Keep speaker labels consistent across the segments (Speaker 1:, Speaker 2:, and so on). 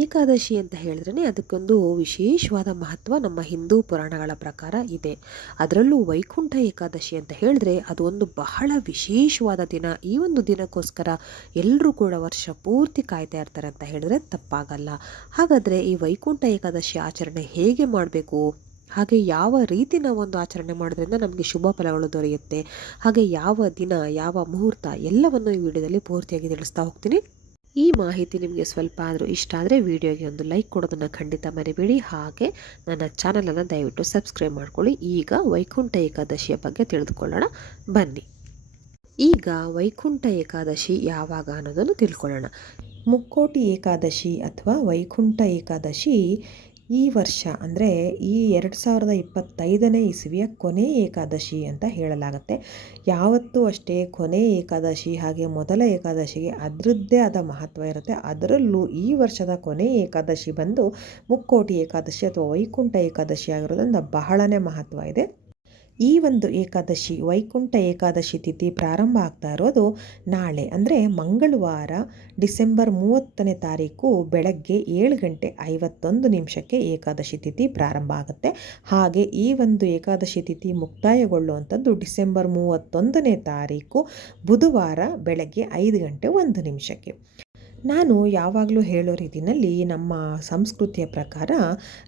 Speaker 1: ಏಕಾದಶಿ ಅಂತ ಹೇಳಿದ್ರೆ ಅದಕ್ಕೊಂದು ವಿಶೇಷವಾದ ಮಹತ್ವ ನಮ್ಮ ಹಿಂದೂ ಪುರಾಣಗಳ ಪ್ರಕಾರ ಇದೆ. ಅದರಲ್ಲೂ ವೈಕುಂಠ ಏಕಾದಶಿ ಅಂತ ಹೇಳಿದ್ರೆ ಅದು ಒಂದು ಬಹಳ ವಿಶೇಷವಾದ ದಿನ. ಈ ಒಂದು ದಿನಕ್ಕೋಸ್ಕರ ಎಲ್ಲರೂ ಕೂಡ ವರ್ಷ ಪೂರ್ತಿ ಕಾಯ್ತಾ ಇರ್ತಾರೆ ಅಂತ ಹೇಳಿದ್ರೆ ತಪ್ಪಾಗಲ್ಲ. ಹಾಗಾದರೆ ಈ ವೈಕುಂಠ ಏಕಾದಶಿ ಆಚರಣೆ ಹೇಗೆ ಮಾಡಬೇಕು? ಹಾಗೆ ಯಾವ ರೀತಿ ನಾವು ಒಂದು ಆಚರಣೆ ಮಾಡೋದ್ರಿಂದ ನಮಗೆ ಶುಭ ಫಲಗಳು ದೊರೆಯುತ್ತೆ? ಹಾಗೆ ಯಾವ ದಿನ, ಯಾವ ಮುಹೂರ್ತ ಎಲ್ಲವನ್ನು ಈ ವಿಡಿಯೋದಲ್ಲಿ ಪೂರ್ತಿಯಾಗಿ ತಿಳಿಸ್ತಾ ಹೋಗ್ತೀನಿ. ಈ ಮಾಹಿತಿ ನಿಮಗೆ ಸ್ವಲ್ಪ ಆದರೂ ಇಷ್ಟ ಆದರೆ ವಿಡಿಯೋಗೆ ಒಂದು ಲೈಕ್ ಕೊಡೋದನ್ನು ಖಂಡಿತ ಮರಿಬೇಡಿ. ಹಾಗೆ ನನ್ನ ಚಾನಲನ್ನು ದಯವಿಟ್ಟು ಸಬ್ಸ್ಕ್ರೈಬ್ ಮಾಡ್ಕೊಳ್ಳಿ. ಈಗ ವೈಕುಂಠ ಏಕಾದಶಿಯ ಬಗ್ಗೆ ತಿಳಿದುಕೊಳ್ಳೋಣ. ಬನ್ನಿ. ಈಗ ವೈಕುಂಠ ಏಕಾದಶಿ ಯಾವಾಗ ಅನ್ನೋದನ್ನು ತಿಳ್ಕೊಳ್ಳೋಣ. ಮುಕ್ಕೋಟಿ ಏಕಾದಶಿ ಅಥವಾ ವೈಕುಂಠ ಏಕಾದಶಿ ಈ ವರ್ಷ ಅಂದರೆ ಈ ಎರಡು ಸಾವಿರದ ಇಪ್ಪತ್ತೈದನೇ ಇಸವಿಯ ಕೊನೆ ಏಕಾದಶಿ ಅಂತ ಹೇಳಲಾಗುತ್ತೆ. ಯಾವತ್ತೂ ಅಷ್ಟೇ ಕೊನೆ ಏಕಾದಶಿ ಹಾಗೆ ಮೊದಲ ಏಕಾದಶಿಗೆ ಅದರದ್ದೇ ಆದ ಮಹತ್ವ ಇರುತ್ತೆ. ಅದರಲ್ಲೂ ಈ ವರ್ಷದ ಕೊನೆ ಏಕಾದಶಿ ಬಂದು ಮುಕ್ಕೋಟಿ ಏಕಾದಶಿ ಅಥವಾ ವೈಕುಂಠ ಏಕಾದಶಿ ಆಗಿರೋದ್ರಿಂದ ಬಹಳನೇ ಮಹತ್ವ ಇದೆ. ಈ ಒಂದು ಏಕಾದಶಿ, ವೈಕುಂಠ ಏಕಾದಶಿ ತಿಥಿ ಪ್ರಾರಂಭ ಆಗ್ತಾ ಇರೋದು ನಾಳೆ. ಅಂದರೆ ಮಂಗಳವಾರ, ಡಿಸೆಂಬರ್ ಮೂವತ್ತನೇ ತಾರೀಕು ಬೆಳಗ್ಗೆ ಏಳು ಗಂಟೆ ಐವತ್ತೊಂದು ನಿಮಿಷಕ್ಕೆ ಏಕಾದಶಿ ತಿಥಿ ಪ್ರಾರಂಭ ಆಗುತ್ತೆ. ಹಾಗೆ ಈ ಒಂದು ಏಕಾದಶಿ ತಿಥಿ ಮುಕ್ತಾಯಗೊಳ್ಳುವಂಥದ್ದು ಡಿಸೆಂಬರ್ ಮೂವತ್ತೊಂದನೇ ತಾರೀಕು ಬುಧವಾರ ಬೆಳಗ್ಗೆ ಐದು ಗಂಟೆ ಒಂದು ನಿಮಿಷಕ್ಕೆ. ನಾನು ಯಾವಾಗಲೂ ಹೇಳೋ ರೀತಿಯಲ್ಲಿ ನಮ್ಮ ಸಂಸ್ಕೃತಿಯ ಪ್ರಕಾರ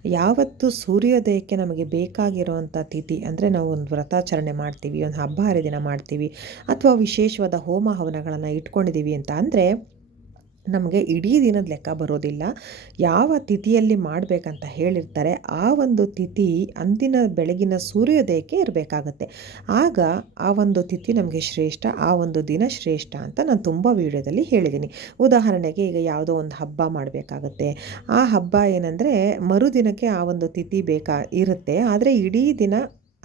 Speaker 1: ಯಾವತ್ತು ಸೂರ್ಯೋದಯಕ್ಕೆ ನಮಗೆ ಬೇಕಾಗಿರುವಂಥ ತಿಥಿ ಅಂದರೆ ನಾವು ಒಂದು ವ್ರತಾಚರಣೆ ಮಾಡ್ತೀವಿ, ಒಂದು ಹಬ್ಬ ಹರಿದಿನ ಮಾಡ್ತೀವಿ ಅಥವಾ ವಿಶೇಷವಾದ ಹೋಮ ಹವನಗಳನ್ನು ಇಟ್ಕೊಂಡಿದ್ದೀವಿ ಅಂತ ಅಂದರೆ ನಮಗೆ ಇಡೀ ದಿನದ ಲೆಕ್ಕ ಬರೋದಿಲ್ಲ. ಯಾವ ತಿಥಿಯಲ್ಲಿ ಮಾಡಬೇಕಂತ ಹೇಳಿರ್ತಾರೆ, ಆ ಒಂದು ತಿಥಿ ಅಂದಿನ ಬೆಳಗಿನ ಸೂರ್ಯೋದಯಕ್ಕೆ ಇರಬೇಕಾಗತ್ತೆ. ಆಗ ಆ ಒಂದು ತಿಥಿ ನಮಗೆ ಶ್ರೇಷ್ಠ, ಆ ಒಂದು ದಿನ ಶ್ರೇಷ್ಠ ಅಂತ ನಾನು ತುಂಬ ವಿಡಿಯೋದಲ್ಲಿ ಹೇಳಿದ್ದೀನಿ ಉದಾಹರಣೆಗೆ ಈಗ ಯಾವುದೋ ಒಂದು ಹಬ್ಬ ಮಾಡಬೇಕಾಗತ್ತೆ. ಆ ಹಬ್ಬ ಏನಂದರೆ ಮರುದಿನಕ್ಕೆ ಆ ಒಂದು ತಿಥಿ ಬೇಕಾ, ಇರುತ್ತೆ. ಆದರೆ ಇಡೀ ದಿನ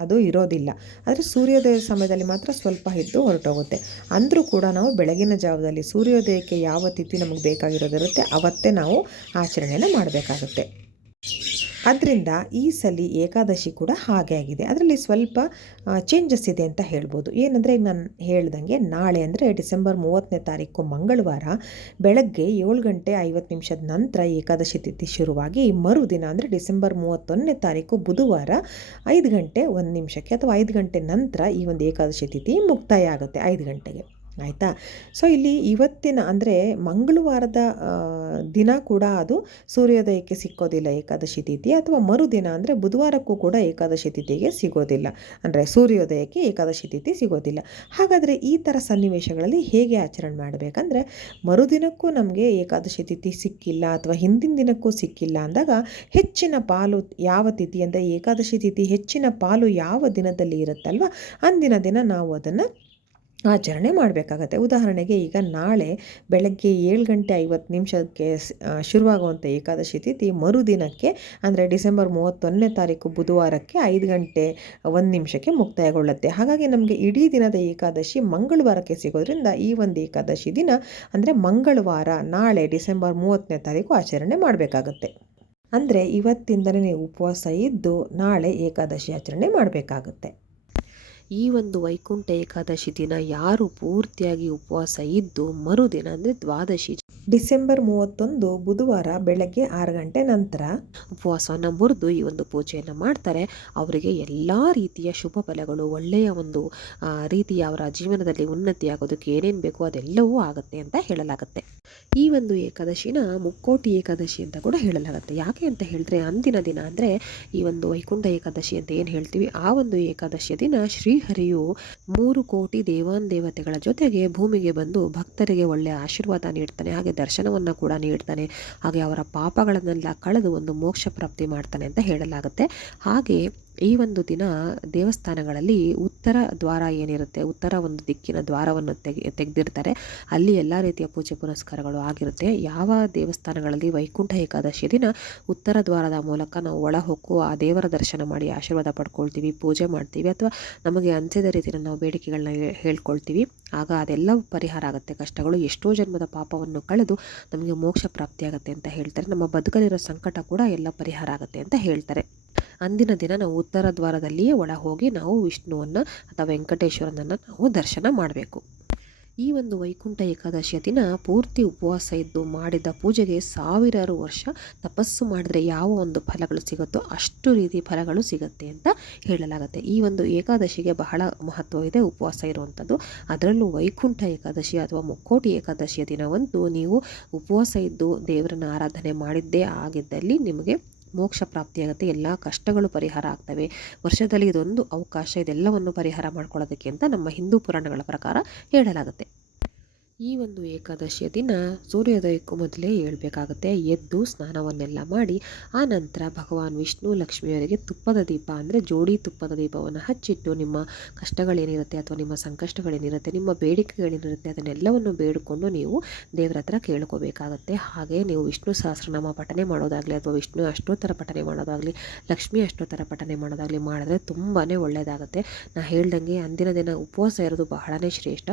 Speaker 1: ಅದು ಇರೋದಿಲ್ಲ. ಆದರೆ ಸೂರ್ಯೋದಯ ಸಮಯದಲ್ಲಿ ಮಾತ್ರ ಸ್ವಲ್ಪ ಇದ್ದು ಹೊರಟೋಗುತ್ತೆ. ಅಂದರೂ ಕೂಡ ನಾವು ಬೆಳಗಿನ ಜಾವದಲ್ಲಿ ಸೂರ್ಯೋದಯಕ್ಕೆ ಯಾವ ತಿಥಿ ನಮಗೆ ಬೇಕಾಗಿರೋದಿರುತ್ತೆ ಅವತ್ತೇ ನಾವು ಆಚರಣೆಯನ್ನು ಮಾಡಬೇಕಾಗುತ್ತೆ. ಅದರಿಂದ ಈ ಸಲ ಏಕಾದಶಿ ಕೂಡ ಹಾಗೆ ಆಗಿದೆ. ಅದರಲ್ಲಿ ಸ್ವಲ್ಪ ಚೇಂಜಸ್ ಇದೆ ಅಂತ ಹೇಳ್ಬೋದು. ಏನಂದರೆ ಈಗ ನಾನು ಹೇಳ್ದಂಗೆ ನಾಳೆ ಅಂದರೆ ಡಿಸೆಂಬರ್ ಮೂವತ್ತನೇ ತಾರೀಕು ಮಂಗಳವಾರ ಬೆಳಗ್ಗೆ ಏಳು ಗಂಟೆ ಐವತ್ತು ನಿಮಿಷದ ನಂತರ ಏಕಾದಶಿ ತಿಥಿ ಶುರುವಾಗಿ ಮರುದಿನ ಅಂದರೆ ಡಿಸೆಂಬರ್ ಮೂವತ್ತೊಂದನೇ ತಾರೀಕು ಬುಧವಾರ ಐದು ಗಂಟೆ ಒಂದು ನಿಮಿಷಕ್ಕೆ ಅಥವಾ ಐದು ಗಂಟೆ ನಂತರ ಈ ಒಂದು ಏಕಾದಶಿ ತಿಥಿ ಮುಕ್ತಾಯ ಆಗುತ್ತೆ ಐದು ಗಂಟೆಗೆ. ಆಯಿತಾ? ಸೊ ಇಲ್ಲಿ ಇವತ್ತಿನ ಅಂದರೆ ಮಂಗಳವಾರದ ದಿನ ಕೂಡ ಅದು ಸೂರ್ಯೋದಯಕ್ಕೆ ಸಿಕ್ಕೋದಿಲ್ಲ ಏಕಾದಶಿ ತಿಥಿ ಅಥವಾ ಮರುದಿನ ಅಂದರೆ ಬುಧವಾರಕ್ಕೂ ಕೂಡ ಏಕಾದಶಿ ತಿಥಿಗೆ ಸಿಗೋದಿಲ್ಲ. ಅಂದರೆ ಸೂರ್ಯೋದಯಕ್ಕೆ ಏಕಾದಶಿ ತಿಥಿ ಸಿಗೋದಿಲ್ಲ. ಹಾಗಾದರೆ ಈ ಥರ ಸನ್ನಿವೇಶಗಳಲ್ಲಿ ಹೇಗೆ ಆಚರಣೆ ಮಾಡಬೇಕಂದ್ರೆ ಮರುದಿನಕ್ಕೂ ನಮಗೆ ಏಕಾದಶಿ ತಿಥಿ ಸಿಕ್ಕಿಲ್ಲ ಅಥವಾ ಹಿಂದಿನ ದಿನಕ್ಕೂ ಸಿಕ್ಕಿಲ್ಲ ಅಂದಾಗ ಹೆಚ್ಚಿನ ಪಾಲು ಯಾವ ತಿಥಿ ಅಂದರೆ ಏಕಾದಶಿ ತಿಥಿ ಹೆಚ್ಚಿನ ಪಾಲು ಯಾವ ದಿನದಲ್ಲಿ ಇರುತ್ತಲ್ವ ಅಂದಿನ ದಿನ ನಾವು ಅದನ್ನು ಆಚರಣೆ ಮಾಡಬೇಕಾಗತ್ತೆ. ಉದಾಹರಣೆಗೆ ಈಗ ನಾಳೆ ಬೆಳಗ್ಗೆ ಏಳು ಗಂಟೆ ಐವತ್ತು ನಿಮಿಷಕ್ಕೆ ಶುರುವಾಗುವಂಥ ಏಕಾದಶಿ ತಿಥಿ ಮರುದಿನಕ್ಕೆ, ಅಂದರೆ ಡಿಸೆಂಬರ್ ಮೂವತ್ತೊಂದನೇ ತಾರೀಕು ಬುಧವಾರಕ್ಕೆ ಐದು ಗಂಟೆ, ಒಂದು ನಿಮಿಷಕ್ಕೆ ಮುಕ್ತಾಯಗೊಳ್ಳುತ್ತೆ. ಹಾಗಾಗಿ ನಮಗೆ ಇಡೀ ದಿನದ ಏಕಾದಶಿ ಮಂಗಳವಾರಕ್ಕೆ ಸಿಗೋದ್ರಿಂದ ಈ ಒಂದು ಏಕಾದಶಿ ದಿನ, ಅಂದರೆ ಮಂಗಳವಾರ ನಾಳೆ ಡಿಸೆಂಬರ್ ಮೂವತ್ತನೇ ತಾರೀಕು ಆಚರಣೆ ಮಾಡಬೇಕಾಗತ್ತೆ. ಅಂದರೆ ಇವತ್ತಿಂದಲೇ ನೀವು ಉಪವಾಸ ಇದ್ದು ನಾಳೆ ಏಕಾದಶಿ ಆಚರಣೆ ಮಾಡಬೇಕಾಗುತ್ತೆ. ಈ ಒಂದು ವೈಕುಂಠ ಏಕಾದಶಿ ದಿನ ಯಾರು ಪೂರ್ತಿಯಾಗಿ ಉಪವಾಸ ಇದ್ದು ಮರುದಿನ ಅಂದರೆ ದ್ವಾದಶಿ. ಡಿಸೆಂಬರ್ ಮೂವತ್ತೊಂದು ಬುಧವಾರ ಬೆಳಗ್ಗೆ ಆರು ಗಂಟೆ ನಂತರ ಉಪವಾಸವನ್ನು ಮುರಿದು ಈ ಒಂದು ಪೂಜೆಯನ್ನು ಮಾಡ್ತಾರೆ. ಅವರಿಗೆ ಎಲ್ಲ ರೀತಿಯ ಶುಭ ಫಲಗಳು ಒಳ್ಳೆಯ ಒಂದು ರೀತಿಯ ಅವರ ಜೀವನದಲ್ಲಿ ಉನ್ನತಿ ಆಗೋದಕ್ಕೆ ಏನೇನು ಬೇಕೋ ಅದೆಲ್ಲವೂ ಆಗುತ್ತೆ ಅಂತ ಹೇಳಲಾಗುತ್ತೆ. ಈ ಒಂದು ಏಕಾದಶಿನ ಮುಕ್ಕೋಟಿ ಏಕಾದಶಿ ಅಂತ ಕೂಡ ಹೇಳಲಾಗುತ್ತೆ. ಯಾಕೆ ಅಂತ ಹೇಳಿದ್ರೆ ಅಂದಿನ ದಿನ ಅಂದರೆ ಈ ಒಂದು ವೈಕುಂಠ ಏಕಾದಶಿ ಅಂತ ಏನು ಹೇಳ್ತೀವಿ? ಆ ಒಂದು ಏಕಾದಶಿಯ ದಿನ ಶ್ರೀಹರಿಯು ಮೂರು ಕೋಟಿ ದೇವಾನ್ ದೇವತೆಗಳ ಜೊತೆಗೆ ಭೂಮಿಗೆ ಬಂದು ಭಕ್ತರಿಗೆ ಒಳ್ಳೆಯ ಆಶೀರ್ವಾದ ನೀಡ್ತಾನೆ, ಹಾಗೆ ದರ್ಶನವನ್ನು ಕೂಡ ನೀಡ್ತಾನೆ, ಹಾಗೆ ಅವರ ಪಾಪಗಳನ್ನೆಲ್ಲ ಕಳೆದು ಒಂದು ಮೋಕ್ಷ ಪ್ರಾಪ್ತಿ ಮಾಡ್ತಾನೆ ಅಂತ ಹೇಳಲಾಗುತ್ತೆ. ಹಾಗೆ ಈ ಒಂದು ದಿನ ದೇವಸ್ಥಾನಗಳಲ್ಲಿ ಉತ್ತರ ದ್ವಾರ ಏನಿರುತ್ತೆ, ಉತ್ತರ ಒಂದು ದಿಕ್ಕಿನ ದ್ವಾರವನ್ನು ತೆಗೆ, ತೆಗೆದಿರ್ತಾರೆ. ಅಲ್ಲಿ ಎಲ್ಲ ರೀತಿಯ ಪೂಜೆ ಪುನಸ್ಕಾರಗಳು ಆಗಿರುತ್ತೆ. ಯಾವ ದೇವಸ್ಥಾನಗಳಲ್ಲಿ ವೈಕುಂಠ ಏಕಾದಶಿ ದಿನ ಉತ್ತರ ದ್ವಾರದ ಮೂಲಕ ನಾವು ಒಳ ಹೊಕ್ಕು ಆ ದೇವರ ದರ್ಶನ ಮಾಡಿ ಆಶೀರ್ವಾದ ಪಡ್ಕೊಳ್ತೀವಿ, ಪೂಜೆ ಮಾಡ್ತೀವಿ ಅಥವಾ ನಮಗೆ ಅನಿಸಿದ ರೀತಿಯಲ್ಲಿ ನಾವು ಬೇಡಿಕೆಗಳನ್ನ ಹೇಳ್ಕೊಳ್ತೀವಿ. ಆಗ ಅದೆಲ್ಲವೂ ಪರಿಹಾರ ಆಗುತ್ತೆ. ಕಷ್ಟಗಳು ಎಷ್ಟೋ ಜನ್ಮದ ಪಾಪವನ್ನು ಕಳೆದು ನಮಗೆ ಮೋಕ್ಷ ಪ್ರಾಪ್ತಿಯಾಗುತ್ತೆ ಅಂತ ಹೇಳ್ತಾರೆ. ನಮ್ಮ ಬದುಕಲಿರೋ ಸಂಕಟ ಕೂಡ ಎಲ್ಲ ಪರಿಹಾರ ಆಗುತ್ತೆ ಅಂತ ಹೇಳ್ತಾರೆ. ಅಂದಿನ ದಿನ ನಾವು ಉತ್ತರ ದ್ವಾರದಲ್ಲಿಯೇ ಒಳ ಹೋಗಿ ನಾವು ವಿಷ್ಣುವನ್ನು ಅಥವಾ ವೆಂಕಟೇಶ್ವರನನ್ನು ನಾವು ದರ್ಶನ ಮಾಡಬೇಕು.
Speaker 2: ಈ ಒಂದು ವೈಕುಂಠ ಏಕಾದಶಿಯ ದಿನ ಪೂರ್ತಿ ಉಪವಾಸ ಇದ್ದು ಮಾಡಿದ ಪೂಜೆಗೆ ಸಾವಿರಾರು ವರ್ಷ ತಪಸ್ಸು ಮಾಡಿದರೆ ಯಾವ ಒಂದು ಫಲಗಳು ಸಿಗುತ್ತೋ ಅಷ್ಟು ರೀತಿ ಫಲಗಳು ಸಿಗುತ್ತೆ ಅಂತ ಹೇಳಲಾಗುತ್ತೆ. ಈ ಒಂದು ಏಕಾದಶಿಗೆ ಬಹಳ ಮಹತ್ವ ಇದೆ ಉಪವಾಸ ಇರುವಂಥದ್ದು. ಅದರಲ್ಲೂ ವೈಕುಂಠ ಏಕಾದಶಿ ಅಥವಾ ಮುಕ್ಕೋಟಿ ಏಕಾದಶಿಯ ದಿನವಂತೂ ನೀವು ಉಪವಾಸ ಇದ್ದು ದೇವರನ್ನ ಆರಾಧನೆ ಮಾಡಿದ್ದೇ ಆಗಿದ್ದಲ್ಲಿ ನಿಮಗೆ ಮೋಕ್ಷ ಪ್ರಾಪ್ತಿಯಾಗುತ್ತೆ, ಎಲ್ಲ ಕಷ್ಟಗಳು ಪರಿಹಾರ ಆಗ್ತವೆ. ವರ್ಷದಲ್ಲಿ ಇದೊಂದು ಅವಕಾಶ, ಇದೆಲ್ಲವನ್ನು ಪರಿಹಾರ ಮಾಡ್ಕೊಳ್ಳೋದಕ್ಕೆ ಅಂತ ನಮ್ಮ ಹಿಂದೂ ಪುರಾಣಗಳ ಪ್ರಕಾರ ಹೇಳಲಾಗುತ್ತೆ. ಈ ಒಂದು ಏಕಾದಶಿಯ ದಿನ ಸೂರ್ಯೋದಯಕ್ಕೂ ಮೊದಲೇ ಹೇಳಬೇಕಾಗುತ್ತೆ ಎದ್ದು ಸ್ನಾನವನ್ನೆಲ್ಲ ಮಾಡಿ, ಆ ನಂತರ ಭಗವಾನ್ ವಿಷ್ಣು ಲಕ್ಷ್ಮಿಯವರಿಗೆ ತುಪ್ಪದ ದೀಪ ಅಂದರೆ ಜೋಡಿ ತುಪ್ಪದ ದೀಪವನ್ನು ಹಚ್ಚಿಟ್ಟು ನಿಮ್ಮ ಕಷ್ಟಗಳೇನಿರುತ್ತೆ ಅಥವಾ ನಿಮ್ಮ ಸಂಕಷ್ಟಗಳೇನಿರುತ್ತೆ, ನಿಮ್ಮ ಬೇಡಿಕೆಗಳೇನಿರುತ್ತೆ ಅದನ್ನೆಲ್ಲವನ್ನು ಬೇಡಿಕೊಂಡು ನೀವು ದೇವರ ಹತ್ರ ಕೇಳ್ಕೋಬೇಕಾಗತ್ತೆ. ಹಾಗೆ ನೀವು ವಿಷ್ಣು ಸಹಸ್ರನಾಮ ಪಠನೆ ಮಾಡೋದಾಗಲಿ ಅಥವಾ ವಿಷ್ಣು ಅಷ್ಟೋತ್ತರ ಪಠನೆ ಮಾಡೋದಾಗಲಿ, ಲಕ್ಷ್ಮಿ ಅಷ್ಟೋತ್ತರ ಪಠನೆ ಮಾಡೋದಾಗಲಿ ಮಾಡಿದ್ರೆ ತುಂಬಾ ಒಳ್ಳೆಯದಾಗುತ್ತೆ ನಾ ಹೇಳ್ದಂಗೆ ಅಂದಿನ ದಿನ ಉಪವಾಸ ಇರೋದು ಬಹಳನೇ ಶ್ರೇಷ್ಠ.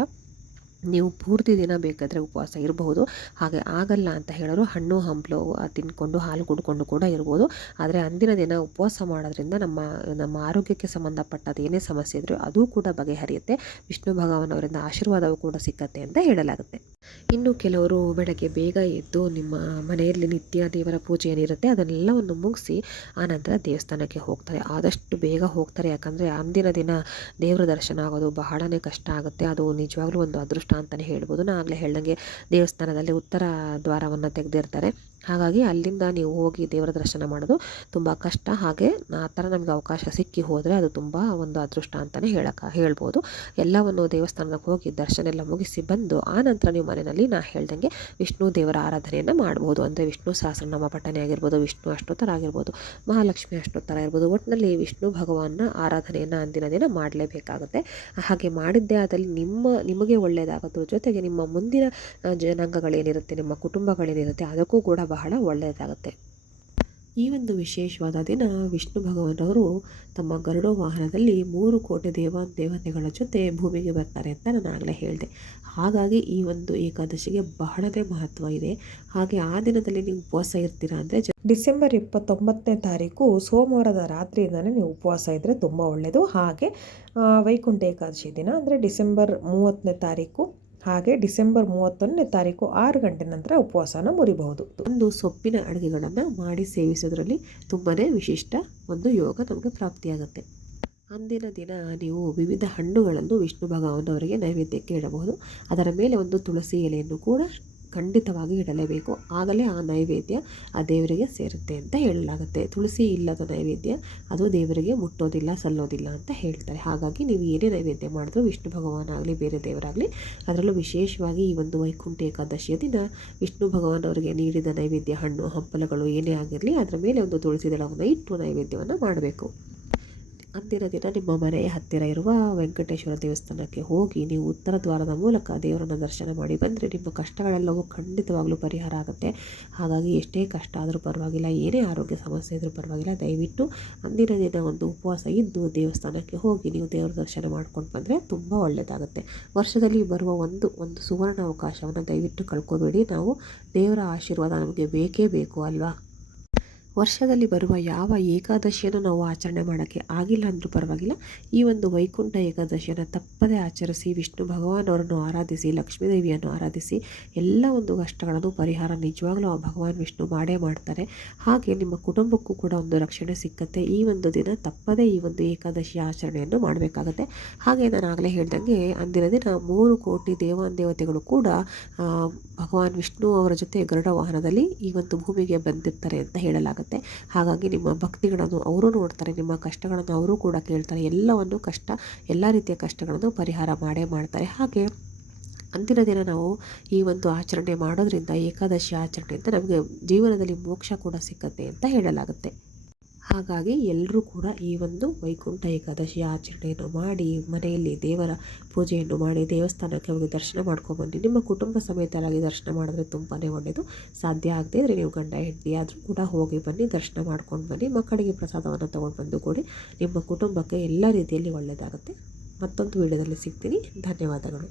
Speaker 2: ನೀವು ಪೂರ್ತಿ ದಿನ ಬೇಕಾದರೆ ಉಪವಾಸ ಇರಬಹುದು. ಹಾಗೆ ಆಗಲ್ಲ ಅಂತ ಹೇಳೋರು ಹಣ್ಣು, ಹಂಪಲು ತಿನ್ಕೊಂಡು ಹಾಲು ಕುಡ್ಕೊಂಡು ಕೂಡ ಇರ್ಬೋದು. ಆದರೆ ಅಂದಿನ ದಿನ ಉಪವಾಸ ಮಾಡೋದ್ರಿಂದ ನಮ್ಮ ನಮ್ಮ ಆರೋಗ್ಯಕ್ಕೆ ಸಂಬಂಧಪಟ್ಟದ್ದು ಏನೇ ಸಮಸ್ಯೆ ಇದ್ದರೂ ಅದು ಕೂಡ ಬಗೆಹರಿಯುತ್ತೆ. ವಿಷ್ಣು ಭಗವಾನವರಿಂದ ಆಶೀರ್ವಾದವೂ ಕೂಡ ಸಿಕ್ಕತ್ತೆ ಅಂತ ಹೇಳಲಾಗುತ್ತೆ. ಇನ್ನು ಕೆಲವರು ಬೆಳಗ್ಗೆ ಬೇಗ ಎದ್ದು ನಿಮ್ಮ ಮನೆಯಲ್ಲಿ ನಿತ್ಯ ದೇವರ ಪೂಜೆ ಏನಿರುತ್ತೆ ಅದನ್ನೆಲ್ಲವನ್ನು ಮುಗಿಸಿ ಆನಂತರ ದೇವಸ್ಥಾನಕ್ಕೆ ಹೋಗ್ತಾರೆ. ಆದಷ್ಟು ಬೇಗ ಹೋಗ್ತಾರೆ. ಯಾಕಂದರೆ ಅಂದಿನ ದಿನ ದೇವರ ದರ್ಶನ ಆಗೋದು ಬಹಳನೇ ಕಷ್ಟ ಆಗುತ್ತೆ. ಅದು ನಿಜವಾಗ್ಲೂ ಒಂದು ಅದೃಷ್ಟ ಅಂತಲೇ ಹೇಳ್ಬೋದು. ನಾನು ಆಗಲೇ ಹೇಳ್ದಂಗೆ ದೇವಸ್ಥಾನದಲ್ಲಿ ಉತ್ತರ ದ್ವಾರವನ್ನು ತೆಗೆದಿರ್ತಾರೆ. ಹಾಗಾಗಿ ಅಲ್ಲಿಂದ ನೀವು ಹೋಗಿ ದೇವರ ದರ್ಶನ ಮಾಡೋದು ತುಂಬ ಕಷ್ಟ. ಹಾಗೆ ಆ ಥರ ನಮಗೆ ಅವಕಾಶ ಸಿಕ್ಕಿ ಹೋದರೆ ಅದು ತುಂಬ ಒಂದು ಅದೃಷ್ಟ ಅಂತಲೇ ಹೇಳಕ್ಕೆ ಹೇಳ್ಬೋದು. ಎಲ್ಲವನ್ನು ದೇವಸ್ಥಾನಕ್ಕೆ ಹೋಗಿ ದರ್ಶನ ಎಲ್ಲ ಮುಗಿಸಿ ಬಂದು ಆ ನಂತರ ನೀವು ಮನೆಯಲ್ಲಿ ನಾ ಹೇಳ್ದಂಗೆ ವಿಷ್ಣು ದೇವರ ಆರಾಧನೆಯನ್ನು ಮಾಡ್ಬೋದು. ಅಂದರೆ ವಿಷ್ಣು ಸಹಸ್ರನಾಮ ಪಠನೆ ಆಗಿರ್ಬೋದು, ವಿಷ್ಣು ಅಷ್ಟೋತ್ತರ ಆಗಿರ್ಬೋದು, ಮಹಾಲಕ್ಷ್ಮಿ ಅಷ್ಟೋತ್ತರ ಇರ್ಬೋದು ಒಟ್ಟಿನಲ್ಲಿ ವಿಷ್ಣು ಭಗವಾನ್ನ ಆರಾಧನೆಯನ್ನು ಅಂದಿನ ದಿನ ಮಾಡಲೇಬೇಕಾಗುತ್ತೆ. ಹಾಗೆ ಮಾಡಿದ್ದೇ ಆದಲ್ಲಿ ನಿಮ್ಮ, ನಿಮಗೆ ಒಳ್ಳೆಯದಾಗೋದ್ರ ಜೊತೆಗೆ ನಿಮ್ಮ ಮುಂದಿನ ಜನಾಂಗಗಳೇನಿರುತ್ತೆ, ನಿಮ್ಮ ಕುಟುಂಬಗಳೇನಿರುತ್ತೆ, ಅದಕ್ಕೂ ಕೂಡ ಬಹಳ ಒಳ್ಳೆಯದಾಗುತ್ತೆ. ಈ ಒಂದು ವಿಶೇಷವಾದ ದಿನ ವಿಷ್ಣು ಭಗವಾನವರು ತಮ್ಮ ಗರುಡ ವಾಹನದಲ್ಲಿ ಮೂರು ಕೋಟಿ ದೇವ ದೇವತೆಗಳ ಜೊತೆ ಭೂಮಿಗೆ ಬರ್ತಾರೆ ಅಂತ ನಾನು ಆಗಲೇ ಹೇಳಿದೆ. ಹಾಗಾಗಿ ಈ ಒಂದು ಏಕಾದಶಿಗೆ ಬಹಳನೇ ಮಹತ್ವ ಇದೆ. ಹಾಗೆ ಆ ದಿನದಲ್ಲಿ ನೀವು ಉಪವಾಸ ಇರ್ತೀರಾ ಅಂದರೆ ಡಿಸೆಂಬರ್ ಇಪ್ಪತ್ತೊಂಬತ್ತನೇ ತಾರೀಕು ಸೋಮವಾರದ ರಾತ್ರಿಯಿಂದಲೇ ನೀವು ಉಪವಾಸ ಇದ್ದರೆ ತುಂಬ ಒಳ್ಳೆಯದು ಹಾಗೆ ವೈಕುಂಠ ಏಕಾದಶಿ ದಿನ ಅಂದರೆ ಡಿಸೆಂಬರ್ ಮೂವತ್ತನೇ ತಾರೀಕು ಹಾಗೆ ಡಿಸೆಂಬರ್ ಮೂವತ್ತೊಂದನೇ ತಾರೀಕು ಆರು ಗಂಟೆ ನಂತರ ಉಪವಾಸನ ಮುರಿಬಹುದು. ಒಂದು ಸೊಪ್ಪಿನ ಅಡುಗೆಗಳನ್ನು ಮಾಡಿ ಸೇವಿಸೋದ್ರಲ್ಲಿ ತುಂಬಾ ವಿಶಿಷ್ಟ ಒಂದು ಯೋಗ ನಮಗೆ ಪ್ರಾಪ್ತಿಯಾಗುತ್ತೆ. ಅಂದಿನ ದಿನ ನೀವು ವಿವಿಧ ಹಣ್ಣುಗಳನ್ನು ವಿಷ್ಣು ಭಗವಾನವರಿಗೆ ನೈವೇದ್ಯಕ್ಕೆ ಇಡಬಹುದು ಅದರ ಮೇಲೆ ಒಂದು ತುಳಸಿ ಎಲೆಯನ್ನು ಕೂಡ ಖಂಡಿತವಾಗಿ ಇಡಲೇಬೇಕು. ಆಗಲೇ ಆ ನೈವೇದ್ಯ ಆ ದೇವರಿಗೆ ಸೇರುತ್ತೆ ಅಂತ ಹೇಳಲಾಗುತ್ತೆ. ತುಳಸಿ ಇಲ್ಲದ ನೈವೇದ್ಯ ಅದು ದೇವರಿಗೆ ಮುಟ್ಟೋದಿಲ್ಲ, ಸಲ್ಲೋದಿಲ್ಲ ಅಂತ ಹೇಳ್ತಾರೆ. ಹಾಗಾಗಿ ನೀವು ಏನೇ ನೈವೇದ್ಯ ಮಾಡಿದ್ರು ವಿಷ್ಣು ಭಗವಾನ್ ಆಗಲಿ, ಬೇರೆ ದೇವರಾಗಲಿ, ಅದರಲ್ಲೂ ವಿಶೇಷವಾಗಿ ಈ ಒಂದು ವೈಕುಂಠ ಏಕಾದಶಿಯ ದಿನ ವಿಷ್ಣು ಭಗವಾನ್ ಅವರಿಗೆ ನೀಡಿದ ನೈವೇದ್ಯ ಹಣ್ಣು, ಹಂಪಲಗಳು ಏನೇ ಆಗಿರಲಿ, ಅದರ ಮೇಲೆ ಒಂದು ತುಳಸಿ ದಳವನ್ನು ಇಟ್ಟು ನೈವೇದ್ಯವನ್ನು ಮಾಡಬೇಕು. ಅಂದಿನ ದಿನ ನಿಮ್ಮ ಮನೆಯ ಹತ್ತಿರ ಇರುವ ವೆಂಕಟೇಶ್ವರ ದೇವಸ್ಥಾನಕ್ಕೆ ಹೋಗಿ ನೀವು ಉತ್ತರ ದ್ವಾರದ ಮೂಲಕ ದೇವರನ್ನು ದರ್ಶನ ಮಾಡಿ ಬಂದರೆ ನಿಮ್ಮ ಕಷ್ಟಗಳೆಲ್ಲವೂ ಖಂಡಿತವಾಗಲೂ ಪರಿಹಾರ ಆಗುತ್ತೆ. ಹಾಗಾಗಿ ಎಷ್ಟೇ ಕಷ್ಟ ಆದರೂ ಪರವಾಗಿಲ್ಲ, ಏನೇ ಆರೋಗ್ಯ ಸಮಸ್ಯೆ ಇದ್ದರೂ ಪರವಾಗಿಲ್ಲ. ದಯವಿಟ್ಟು ಅಂದಿನ ದಿನ ಒಂದು ಉಪವಾಸ ಇದ್ದು ದೇವಸ್ಥಾನಕ್ಕೆ ಹೋಗಿ ನೀವು ದೇವರ ದರ್ಶನ ಮಾಡ್ಕೊಂಡು ಬಂದರೆ ತುಂಬ ಒಳ್ಳೆಯದಾಗುತ್ತೆ ವರ್ಷದಲ್ಲಿ ಬರುವ ಒಂದು ಒಂದು ಸುವರ್ಣ ಅವಕಾಶವನ್ನು ದಯವಿಟ್ಟು ಕಳ್ಕೊಬೇಡಿ. ನಾವು ದೇವರ ಆಶೀರ್ವಾದ ನಮಗೆ ಬೇಕೇ ಬೇಕು ಅಲ್ವಾ? ವರ್ಷದಲ್ಲಿ ಬರುವ ಯಾವ ಏಕಾದಶಿಯನ್ನು ನಾವು ಆಚರಣೆ ಮಾಡೋಕ್ಕೆ ಆಗಿಲ್ಲ ಅಂದರೂ ಪರವಾಗಿಲ್ಲ. ಈ ಒಂದು ವೈಕುಂಠ ಏಕಾದಶಿಯನ್ನು ತಪ್ಪದೇ ಆಚರಿಸಿ, ವಿಷ್ಣು ಭಗವಾನವರನ್ನು ಆರಾಧಿಸಿ ಲಕ್ಷ್ಮೀದೇವಿಯನ್ನು ಆರಾಧಿಸಿ ಎಲ್ಲ ಒಂದು ಕಷ್ಟಗಳನ್ನು ಪರಿಹಾರ ನಿಜವಾಗ್ಲೂ ಆ ಭಗವಾನ್ ವಿಷ್ಣು ಮಾಡೇ ಮಾಡ್ತಾರೆ. ಹಾಗೆ ನಿಮ್ಮ ಕುಟುಂಬಕ್ಕೂ ಕೂಡ ಒಂದು ರಕ್ಷಣೆ ಸಿಕ್ಕತ್ತೆ ಈ ಒಂದು ದಿನ ತಪ್ಪದೇ ಈ ಒಂದು ಏಕಾದಶಿ ಆಚರಣೆಯನ್ನು ಮಾಡಬೇಕಾಗತ್ತೆ. ಹಾಗೆ ನಾನು ಆಗಲೇ ಹೇಳ್ದಂಗೆ ಅಂದಿನ ದಿನ ಮೂರು ಕೋಟಿ ದೇವಾನ್ ದೇವತೆಗಳು ಕೂಡ ಭಗವಾನ್ ವಿಷ್ಣು ಅವರ ಜೊತೆ ಗರುಡ ವಾಹನದಲ್ಲಿ ಈ ಒಂದು ಭೂಮಿಗೆ ಬಂದಿರ್ತಾರೆ ಅಂತ ಹೇಳಲಾಗುತ್ತೆ. ಹಾಗಾಗಿ ನಿಮ್ಮ ಭಕ್ತಿಗಳನ್ನು ಅವರು ನೋಡ್ತಾರೆ, ನಿಮ್ಮ ಕಷ್ಟಗಳನ್ನು ಅವರು ಕೂಡ ಕೇಳ್ತಾರೆ. ಎಲ್ಲವನ್ನು ಕಷ್ಟ, ಎಲ್ಲ ರೀತಿಯ ಕಷ್ಟಗಳನ್ನು ಪರಿಹಾರ ಮಾಡೇ ಮಾಡ್ತಾರೆ. ಹಾಗೆ ಅಂದಿನ ದಿನ ನಾವು ಈ ಒಂದು ಆಚರಣೆ ಮಾಡೋದ್ರಿಂದ ಏಕಾದಶಿ ಆಚರಣೆಯಿಂದ ನಮಗೆ ಜೀವನದಲ್ಲಿ ಮೋಕ್ಷ ಕೂಡ ಸಿಕ್ಕತ್ತೆ ಅಂತ ಹೇಳಲಾಗುತ್ತೆ. ಹಾಗಾಗಿ ಎಲ್ಲರೂ ಕೂಡ ಈ ಒಂದು ವೈಕುಂಠ ಏಕಾದಶಿ ಆಚರಣೆಯನ್ನು ಮಾಡಿ ಮನೆಯಲ್ಲಿ ದೇವರ ಪೂಜೆಯನ್ನು ಮಾಡಿ ದೇವಸ್ಥಾನಕ್ಕೆ ಹೋಗಿ ದರ್ಶನ ಮಾಡ್ಕೊಂಡ್ಬನ್ನಿ ನಿಮ್ಮ ಕುಟುಂಬ ಸಮೇತರಾಗಿ ದರ್ಶನ ಮಾಡಿದ್ರೆ ತುಂಬಾ ಒಳ್ಳೆಯದು ಸಾಧ್ಯ ಆಗದೆ ಇದ್ದರೆ ನೀವು ಗಂಡ, ಹೆಂಡತಿ ಆದರೂ ಕೂಡ ಹೋಗಿ ಬನ್ನಿ, ದರ್ಶನ ಮಾಡ್ಕೊಂಡು ಬನ್ನಿ, ಮಕ್ಕಳಿಗೆ ಪ್ರಸಾದವನ್ನು ತೊಗೊಂಡು ಬಂದು ಕೊಡಿ. ನಿಮ್ಮ ಕುಟುಂಬಕ್ಕೆ ಎಲ್ಲ ರೀತಿಯಲ್ಲಿ ಒಳ್ಳೆಯದಾಗುತ್ತೆ ಮತ್ತೊಂದು ವಿಡಿಯೋದಲ್ಲಿ ಸಿಗ್ತೀನಿ. ಧನ್ಯವಾದಗಳು.